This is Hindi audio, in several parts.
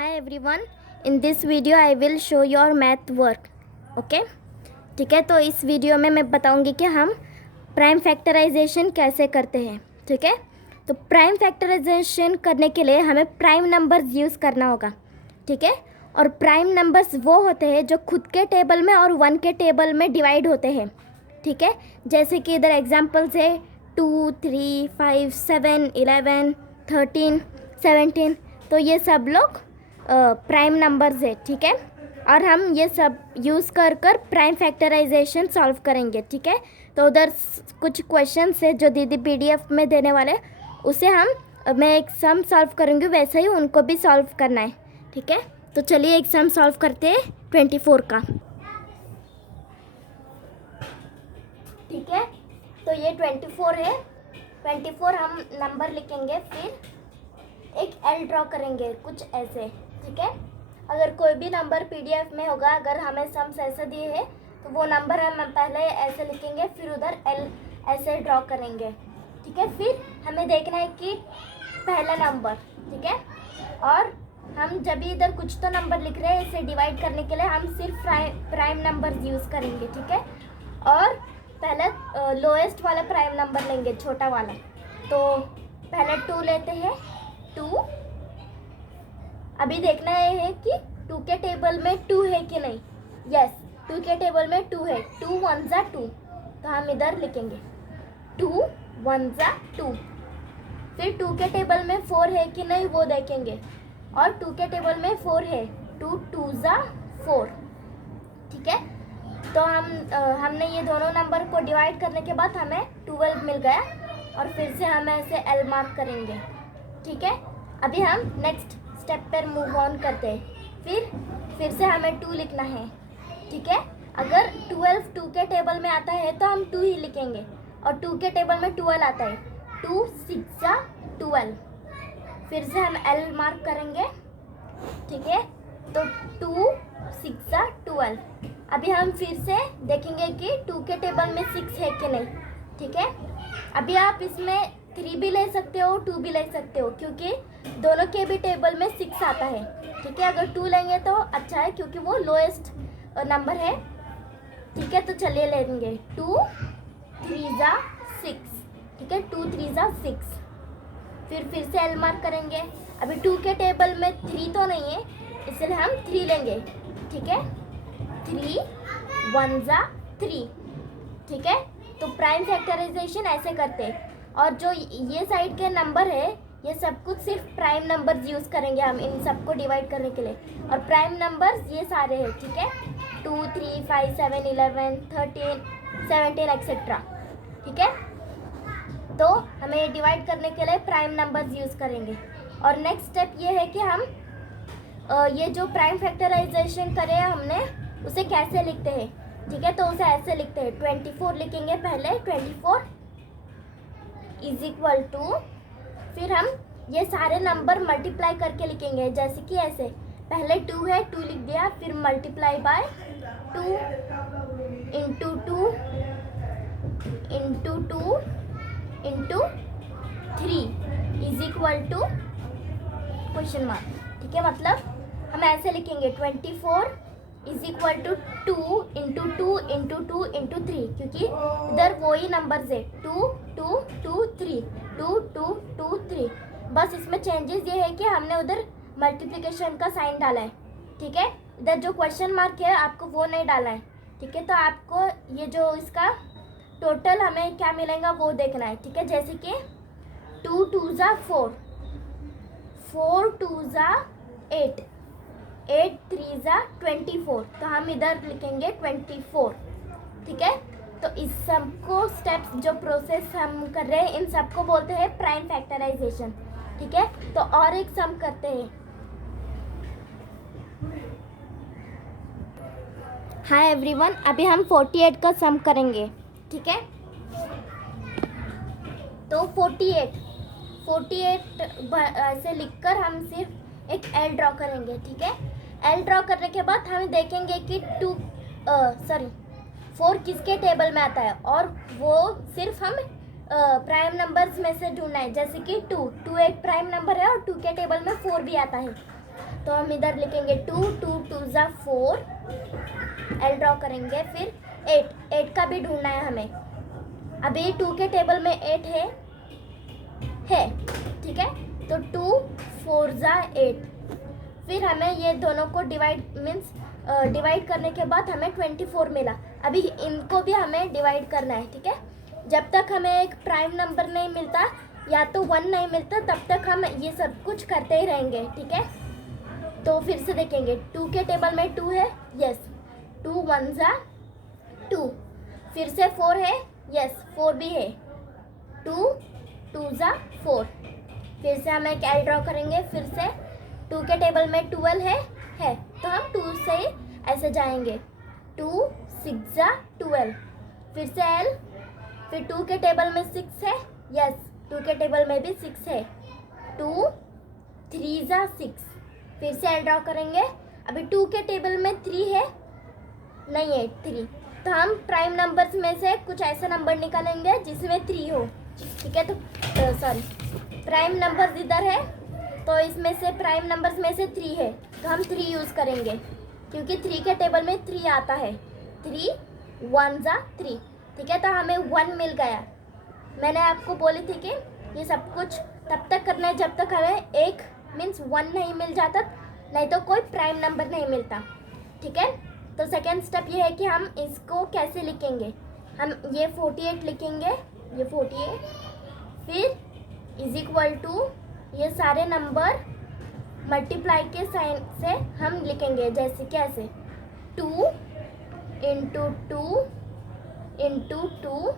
Hi everyone, in this video I will show your math work. Okay, ठीक है। तो इस वीडियो में मैं बताऊंगी कि हम प्राइम फैक्टराइजेशन कैसे करते हैं। ठीक है, तो प्राइम फैक्टराइजेशन करने के लिए हमें प्राइम नंबर्स यूज़ करना होगा। ठीक है, और प्राइम नंबर्स वो होते हैं जो खुद के टेबल में और वन के टेबल में डिवाइड होते हैं। ठीक है, जैसे कि इधर एग्जांपल्स है 2, 3, 5, 7, 11, 13, 17। तो ये सब लोग प्राइम नंबर्स है। ठीक है, और हम ये सब यूज़ कर प्राइम फैक्टराइजेशन सॉल्व करेंगे। ठीक है, तो उधर कुछ क्वेश्चंस है जो दीदी पीडीएफ में देने वाले, उसे मैं एक सम सॉल्व करूँगी, वैसे ही उनको भी सॉल्व करना है। ठीक है, तो चलिए एक सम सॉल्व करते हैं 24 का। ठीक है, तो ये 24 है। 24 हम नंबर लिखेंगे, फिर एक एल ड्रॉ करेंगे कुछ ऐसे। ठीक है, अगर कोई भी नंबर पीडीएफ में होगा, अगर हमें सम्स ऐसे दिए हैं तो वो नंबर हम पहले ऐसे लिखेंगे, फिर उधर एल ऐसे ड्रॉ करेंगे। ठीक है, फिर हमें देखना है कि पहला नंबर। ठीक है, और हम जब भी इधर कुछ तो नंबर लिख रहे हैं, इसे डिवाइड करने के लिए हम सिर्फ प्राइम नंबर यूज़ करेंगे। ठीक है, और पहले लोएस्ट वाला प्राइम नंबर लेंगे, छोटा वाला। तो पहले 2 लेते हैं। 2 अभी देखना है कि 2 के टेबल में 2 है कि नहीं। यस, 2 के टेबल में 2 है। 2 1 जा 2, तो हम इधर लिखेंगे 2 1 जा 2। फिर 2 के टेबल में 4 है कि नहीं वो देखेंगे, और 2 के टेबल में 4 है। 2 2 जा 4। ठीक है, तो हमने ये दोनों नंबर को डिवाइड करने के बाद हमें 12 मिल गया, और फिर से हम ऐसे एल मार्क करेंगे। ठीक है, अभी हम नेक्स्ट स्टेप पर मूव ऑन करते हैं। फिर से हमें 2 लिखना है। ठीक है, अगर 12 2 के टेबल में आता है तो हम 2 ही लिखेंगे, और 2 के टेबल में 12 आता है। 2 6 जा 12। फिर से हम एल मार्क करेंगे। ठीक है, तो 2 6 जा 12। अभी हम फिर से देखेंगे कि 2 के टेबल में 6 है कि नहीं। ठीक है, अभी आप इसमें 3 भी ले सकते हो, 2 भी ले सकते हो, क्योंकि दोनों के भी टेबल में 6 आता है। ठीक है, अगर 2 लेंगे तो अच्छा है, क्योंकि वो लोएस्ट नंबर है। ठीक है, तो चलिए लेंगे 2 3 जा 6। ठीक है, 2 3 जा 6। फिर से एल मार्क करेंगे। अभी 2 के टेबल में 3 तो नहीं है, इसलिए हम 3 लेंगे। ठीक है, 3 1 जा 3। ठीक है, तो प्राइम फैक्टराइजेशन ऐसे करते हैं। और जो ये साइड के नंबर है, ये सब कुछ सिर्फ प्राइम नंबर्स यूज़ करेंगे हम इन सबको डिवाइड करने के लिए। और प्राइम नंबर्स ये सारे हैं। ठीक है, 2 3 5 7 11 13 17 एक्सेट्रा। ठीक है, तो हमें डिवाइड करने के लिए प्राइम नंबर्स यूज़ करेंगे। और नेक्स्ट स्टेप ये है कि हम ये जो प्राइम फैक्टराइजेशन करे हमने, उसे कैसे लिखते हैं। ठीक है, तो उसे ऐसे लिखते हैं। 24 लिखेंगे पहले। 24 इज इक्वल टू, फिर हम ये सारे नंबर मल्टीप्लाई करके लिखेंगे, जैसे कि ऐसे। पहले 2 है, 2 लिख दिया, फिर multiply by 2 into 2 into 2 into 3 is equal to question mark. ठीक है, मतलब हम ऐसे लिखेंगे 24 is equal to 2 into 2 into 2 into 3, क्योंकि इधर वही नंबर्स है 2 2 2 3 2 2 2 3। बस इसमें चेंजेस ये है कि हमने उधर मल्टीप्लिकेशन का साइन डाला है। ठीक है, इधर जो क्वेश्चन मार्क है आपको वो नहीं डालना है। ठीक है, तो आपको ये जो इसका टोटल हमें क्या मिलेगा वो देखना है। ठीक है, जैसे कि 2 2 जा 4, 4 2 जा 8, 8 3 जा 24, तो हम इधर लिखेंगे 24। ठीक है, तो इस सबको स्टेप्स जो प्रोसेस हम कर रहे हैं, इन सबको बोलते हैं प्राइम फैक्टराइजेशन। ठीक है, तो और एक सम करते हैं। हाय एवरीवन, अभी हम 48 का सम करेंगे। ठीक है, तो 48 ऐसे लिखकर हम सिर्फ एक एल ड्रॉ करेंगे। ठीक है, एल ड्रॉ करने के बाद हम देखेंगे कि 4 किसके टेबल में आता है, और वो सिर्फ हम प्राइम नंबर्स में से ढूंढना है। जैसे कि 2 एक प्राइम नंबर है, और 2 के टेबल में 4 भी आता है। तो हम इधर लिखेंगे 2, 2 2 ज़ा 4, एल ड्रॉ करेंगे। फिर 8 का भी ढूंढना है हमें। अभी 2 के टेबल में 8 है, ठीक है। तो 2 4 ज़ा 8। फिर हमें ये दोनों को डिवाइड करने के बाद हमें 24 मिला। अभी इनको भी हमें डिवाइड करना है, ठीक है। जब तक हमें एक प्राइम नंबर नहीं मिलता या तो 1 नहीं मिलता तब तक हम ये सब कुछ करते ही रहेंगे, ठीक है। तो फिर से देखेंगे 2 के टेबल में 2 है, यस, 2 1 ज़ा 2। फिर से 4 है, यस 4 भी है, 2 2 ज़ा 4। फिर से हम एक एल ड्रॉ करेंगे। फिर से 2 के टेबल में 12 है तो हम 2 से ऐसे जाएंगे, 2 6 ज़ा 12। फिर से एल। फिर 2 के टेबल में 6 है, यस 2 के टेबल में भी 6 है, 2 3 ज़ा 6। फिर से एल ड्रॉ करेंगे। अभी 2 के टेबल में 3 है, नहीं है 3, तो हम प्राइम नंबर्स में से कुछ ऐसा नंबर निकालेंगे जिसमें 3 हो, ठीक है। तो प्राइम नंबर्स इधर है तो इसमें से प्राइम नंबर्स में से 3 है तो हम 3 यूज़ करेंगे क्योंकि 3 के टेबल में 3 आता है, 3 1 ज़ा 3, ठीक है। तो हमें 1 मिल गया। मैंने आपको बोली थी कि ये सब कुछ तब तक करना है जब तक हमें एक मीन्स 1 नहीं मिल जाता, नहीं तो कोई प्राइम नंबर नहीं मिलता, ठीक है। तो सेकेंड स्टेप ये है कि हम इसको कैसे लिखेंगे। हम ये 48 लिखेंगे, ये 48, फिर इज इक्वल टू ये सारे नंबर मल्टीप्लाई के साइन से हम लिखेंगे, जैसे कैसे 2 into 2 into 2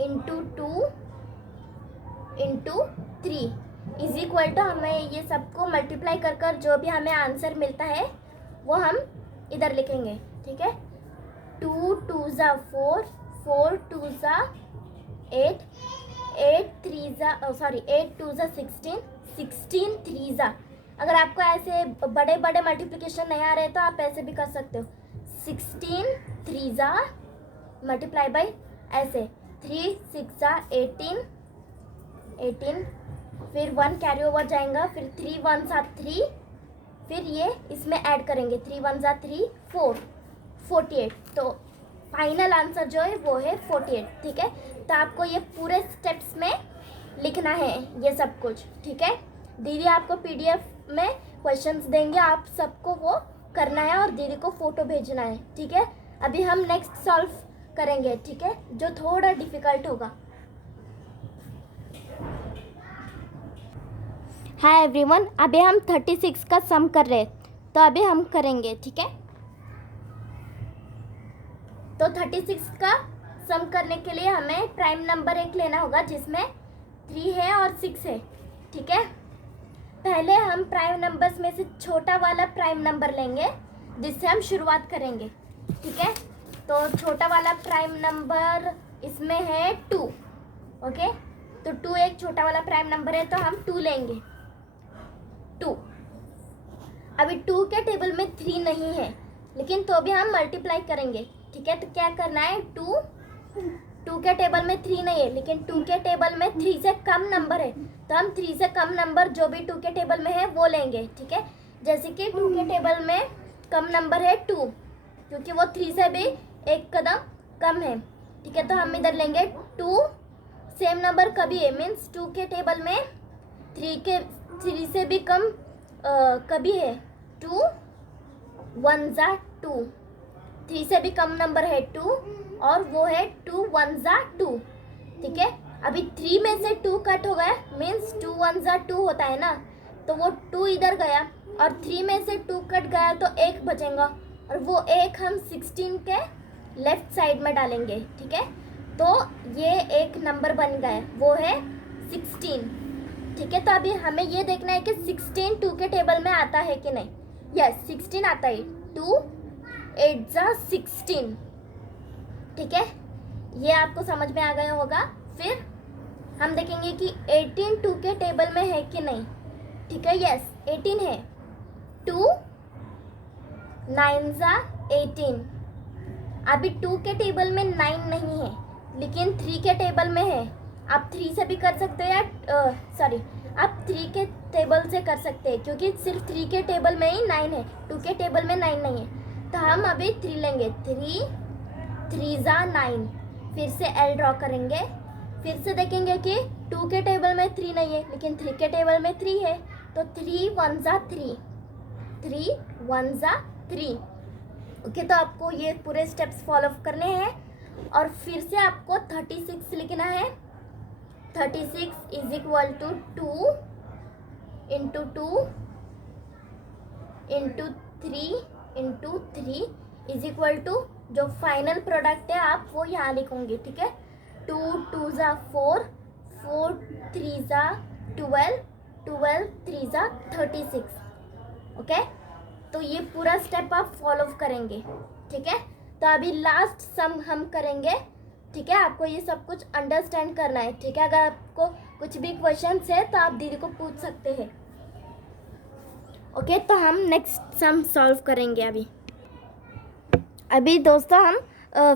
into 2 into 3 is equal to हमें ये सबको मल्टीप्लाई कर कर जो भी हमें आंसर मिलता है वो हम इधर लिखेंगे, ठीक है। 2 2 ज़ा 4, 4 2 ज़ा 8, 8 2 ज़ा 16, 16 3 ज़ा। अगर आपको ऐसे बड़े बड़े मल्टीप्लिकेशन नहीं आ रहे तो आप ऐसे भी कर सकते हो, 16 3 ज़ा मल्टीप्लाई बाई ऐसे 3 6 ज़ा 18, 18, फिर 1 कैरी ओवर जाएगा, फिर 3 1 ज़ा 3, फिर ये इसमें ऐड करेंगे 3 1 ज़ा 3 4, 48। तो फाइनल आंसर जो है वो है 48, ठीक है। तो आपको ये पूरे स्टेप्स में लिखना है ये सब कुछ, ठीक है। दीदी आपको पीडीएफ में क्वेश्चंस देंगे, आप सबको वो करना है और दीदी को फ़ोटो भेजना है, ठीक है। अभी हम नेक्स्ट सॉल्व करेंगे, ठीक है, जो थोड़ा डिफ़िकल्ट होगा। हाय एवरीवन, अभी हम 36 का सम कर रहे हैं, तो अभी हम करेंगे, ठीक है। तो 36 का सम करने के लिए हमें प्राइम नंबर एक लेना होगा जिसमें 3 है और 6 है, ठीक है। पहले हम प्राइम नंबर्स में से छोटा वाला प्राइम नंबर लेंगे जिससे हम शुरुआत करेंगे, ठीक है। तो छोटा वाला प्राइम नंबर इसमें है 2, ओके। तो 2 एक छोटा वाला प्राइम नंबर है तो हम 2 लेंगे, 2। अभी 2 के टेबल में 3 नहीं है लेकिन तो भी हम मल्टीप्लाई करेंगे, ठीक है। तो क्या करना है, 2 के टेबल में 3 नहीं है लेकिन 2 के टेबल में 3 से कम नंबर है तो हम 3 से कम नंबर जो भी 2 के टेबल में है वो लेंगे, ठीक है। जैसे कि 2 के टेबल में कम नंबर है 2 क्योंकि वो 3 से भी एक कदम कम है, ठीक है। तो हम इधर लेंगे 2, सेम नंबर कभी है मीन्स 2 के टेबल में 3 से भी कम कभी है, 2 1 ज़ा 2, 3 से भी कम नंबर है 2 और वो है 2 1 ज़ा 2, ठीक है। अभी 3 में से 2 कट हो गया मीन्स 2 1 ज़ा 2 होता है ना, तो वो 2 इधर गया और 3 में से 2 कट गया तो 1 बचेगा और वो 1 हम 16 के लेफ्ट साइड में डालेंगे, ठीक है। तो ये एक नंबर बन गया, वो है 16, ठीक है। तो अभी हमें ये देखना है कि 16 2 के टेबल में आता है कि नहीं। यस 16 आता है, 2 8 ज़ा 16, ठीक है। ये आपको समझ में आ गया होगा। फिर हम देखेंगे कि 18 2 के टेबल में है कि नहीं, ठीक है। यस 18 है, 2 9 ज़ा 18। अभी 2 के टेबल में 9 नहीं है लेकिन 3 के टेबल में है। आप 3 से भी कर सकते हो या आप 3 के टेबल से कर सकते हैं, क्योंकि सिर्फ 3 के टेबल में ही 9 है, 2 के टेबल में 9 नहीं है। तो हम अभी 3 लेंगे, 3 ज़ा 9। फिर से एल ड्रॉ करेंगे, फिर से देखेंगे कि 2 के टेबल में 3 नहीं है, लेकिन 3 के टेबल में 3 है। तो 3 1 ज़ा 3, 3 1 ज़ा 3। ओके, तो आपको ये पूरे स्टेप्स फॉलो करने हैं। और फिर से आपको 36 लिखना है। 36 is equal to 2 into 2 into 3 into 3 is equal to जो फाइनल प्रोडक्ट है आप वो यहाँ लिखोगे, ठीक है। 2 2 ज़ा 4, 4 3 ज़ा 12, 12 3 ज़ा 36। ओके, तो ये पूरा स्टेप आप फॉलो करेंगे, ठीक है। तो अभी लास्ट सम हम करेंगे, ठीक है। आपको ये सब कुछ अंडरस्टैंड करना है, ठीक है। अगर आपको कुछ भी क्वेश्चंस है तो आप दीदी को पूछ सकते हैं। ओके, तो हम नेक्स्ट सम सॉल्व करेंगे। अभी दोस्तों हम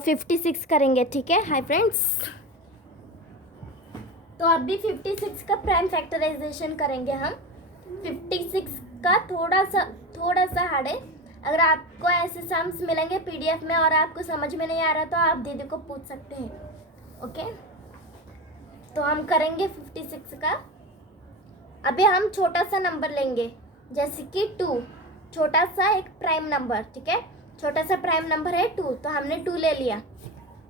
56 करेंगे, ठीक है। हाय फ्रेंड्स, तो अभी 56 का प्राइम फैक्टराइजेशन करेंगे हम। 56 का थोड़ा सा हार्ड है। अगर आपको ऐसे सम्स मिलेंगे पीडीएफ में और आपको समझ में नहीं आ रहा तो आप दीदी को पूछ सकते हैं। ओके, तो हम करेंगे 56 का। अभी हम छोटा सा नंबर लेंगे, जैसे कि 2, छोटा सा एक प्राइम नंबर, ठीक है। छोटा सा प्राइम नंबर है 2, तो हमने 2 ले लिया।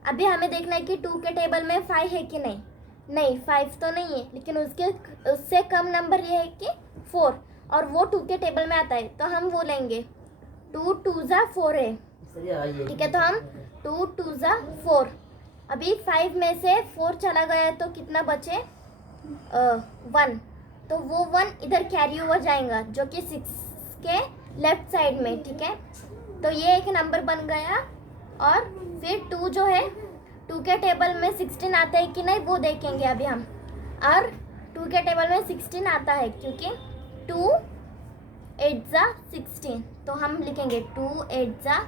अभी हमें देखना है कि 2 के टेबल में 5 है कि नहीं 5 तो नहीं है, लेकिन उससे कम नंबर ये है कि 4, और वो 2 के टेबल में आता है, तो हम वो लेंगे। 2 2 ज़ा 4 है, ठीक है। तो हम 2 2 ज़ा 4। अभी 5 में से 4 चला गया तो कितना बचे? 1। तो वो 1 इधर कैरी ओवर जाएगा, जो कि 6 के लेफ्ट साइड में, ठीक है। तो ये एक नंबर बन गया। और फिर 2 जो है, 2 के टेबल में 16 आता है कि नहीं वो देखेंगे अभी हम। और 2 के टेबल में 16 आता है, क्योंकि 2 8 ज़ा 16, तो हम लिखेंगे 2 8 ज़ा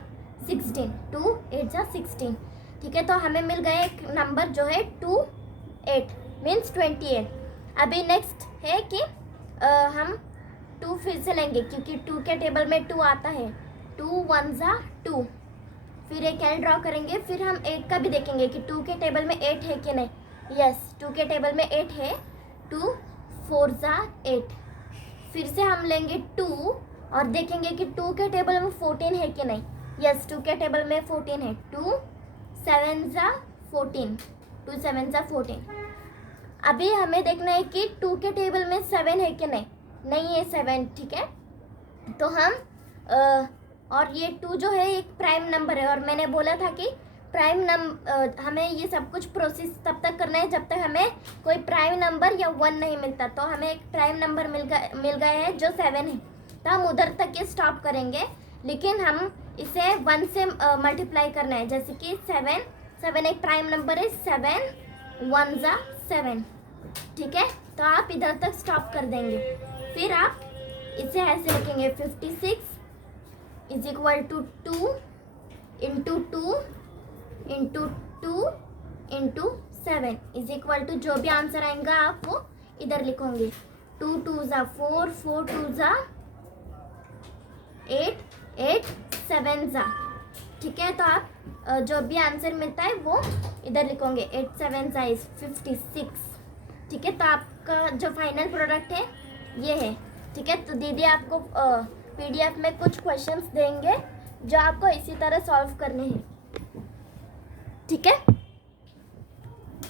16, 2 8 ज़ा 16, ठीक है। तो हमें मिल गया एक नंबर जो है 2 8 मीन्स 28। अभी नेक्स्ट है कि हम 2 फिर से लेंगे, क्योंकि 2 के टेबल में 2 आता है। 2 1 ज़ा 2, फिर एक एल ड्रॉ करेंगे। फिर हम 8 का भी देखेंगे कि 2 के टेबल में 8 है कि नहीं। यस, 2 के टेबल में 8 है। 2 4 ज़ा 8, फिर से हम लेंगे 2 और देखेंगे कि 2 के टेबल में 14 है कि नहीं। यस, 2 के टेबल में 14 है। 2 7 ज़ा 14, 2 7 ज़ा 14। अभी हमें देखना है कि 2 के टेबल में 7 है कि नहीं है 7, ठीक है। तो हम और ये 2 जो है एक प्राइम नंबर है, और मैंने बोला था कि हमें ये सब कुछ प्रोसेस तब तक करना है जब तक हमें कोई प्राइम नंबर या 1 नहीं मिलता। तो हमें एक प्राइम नंबर मिल गया है जो 7 है, तो हम उधर तक ये स्टॉप करेंगे। लेकिन हम इसे 1 से मल्टीप्लाई करना है, जैसे कि 7 एक प्राइम नंबर है। 7 1 ज़ा 7, ठीक है। तो आप इधर तक स्टॉप कर देंगे। फिर आप इसे ऐसे लिखेंगे, 56 is equal to 2 into 2 into 2 into 7 is equal to जो भी आंसर आएगा आप वो इधर लिखोगे। 2 2 ज़ा 4, 4 2 ज़ा 8, 8 7 ज़ा, ठीक है। तो आप जो भी आंसर मिलता है वो इधर लिखोगे। 8 7 ज़ा इज 56, ठीक है। तो आपका जो फाइनल प्रोडक्ट है ये है, ठीक है। तो दीदी आपको पीडीएफ में कुछ क्वेश्चंस देंगे जो आपको इसी तरह सॉल्व करने हैं, ठीक है।